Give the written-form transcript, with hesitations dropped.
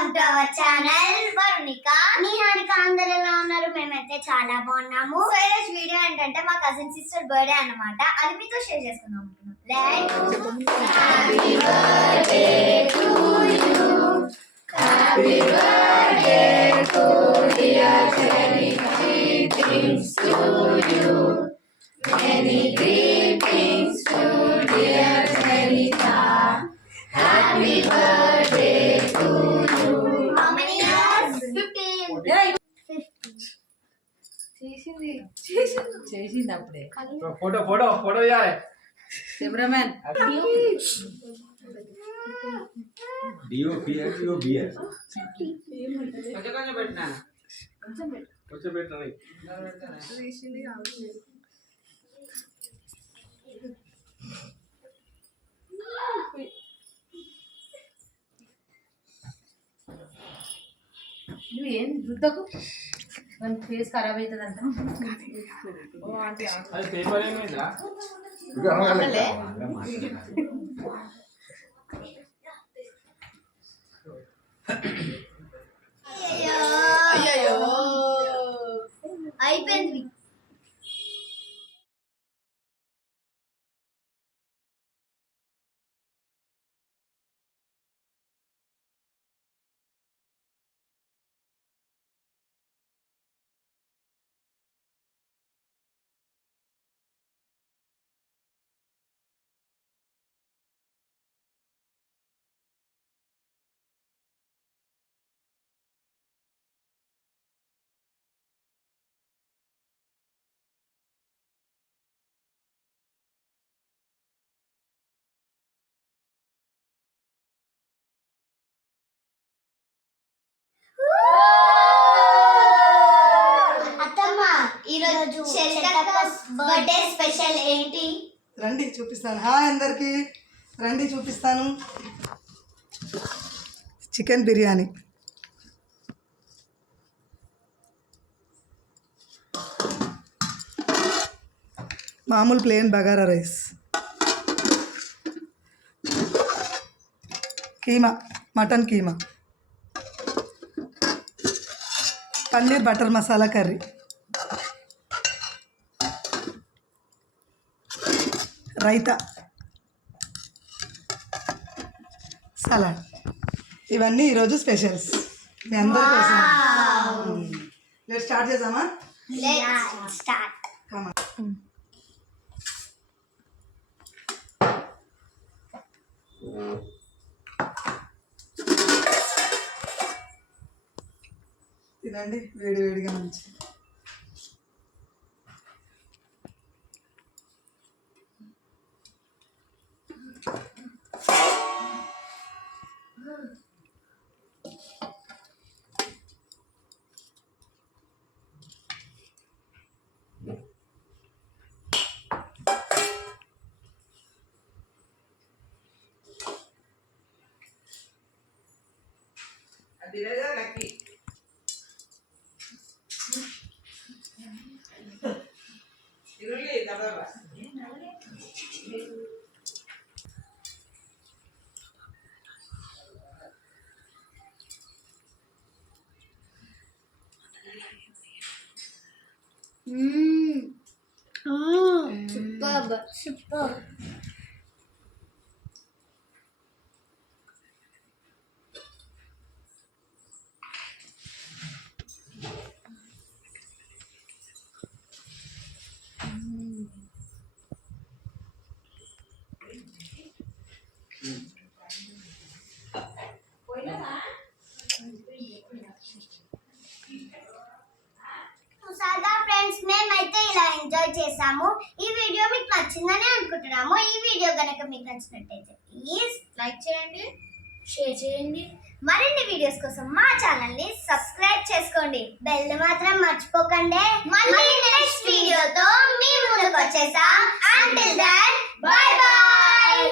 Welcome to our channel Varunika Niharika. అందరూ ఎలా ఉన్నారు? మేమైతే చాలా బాగున్నాము. సో ఈరోజు వీడియో ఏంటంటే మా కజిన్ సిస్టర్ బర్త్డే అన్నమాట. అది మీతో షేర్ చేసుకుందాం అనుకున్నాం. Happy birthday to you, happy birthday to dear Cherry, greetings to you, many greetings to dear చెర్రీతా, happy birthday to you. How many years? 15. చేసింది అప్పుడే. ఫోటో ఇవ్వాలి. కెమెరామెన్ కొంచెం పెట్టినా నువ్వు ఏం రుద్దకు, మన ఫేస్ ఖరాబ్ అవుతుంది అంట. అది పేపర్ ఏమైందా? అయ్యో అయిపోయింది. ఈరోజు బర్త్డే స్పెషల్ ఏంటి? రండి చూపిస్తాను. హాయ్ అందరికీ, రండి చూపిస్తాను. చికెన్ బిర్యానీ, మామూలు plain bagara rice, keema, mutton keema, paneer butter masala curry, raita, salad. ఇవన్నీ ఈరోజు స్పెషల్స్ మీ అందరి కోసం. లెట్స్ స్టార్ట్ చేద్దామా? Let's start. తినండి వేడి వేడిగా మంచి. సూపర్. చూసారుగా ఫ్రెండ్స్, మేమైతే ఇలా ఎంజాయ్ చేసాము. ఈ వీడియో మీకు నచ్చిందని అనుకుంటున్నాము. ఈ వీడియో కనుక మీకు నచ్చినట్టయితే ప్లీజ్ లైక్ చేయండి, షేర్ చేయండి. మరిన్ని వీడియోస్ కోసం మా ఛానల్ ని సబ్స్క్రైబ్ చేసుకోండి. బెల్ మాత్రం మర్చిపోకండి. మళ్ళీ నెక్స్ట్ వీడియోతో మీ ముందుకు వచ్చేసాం. Until then, bye bye.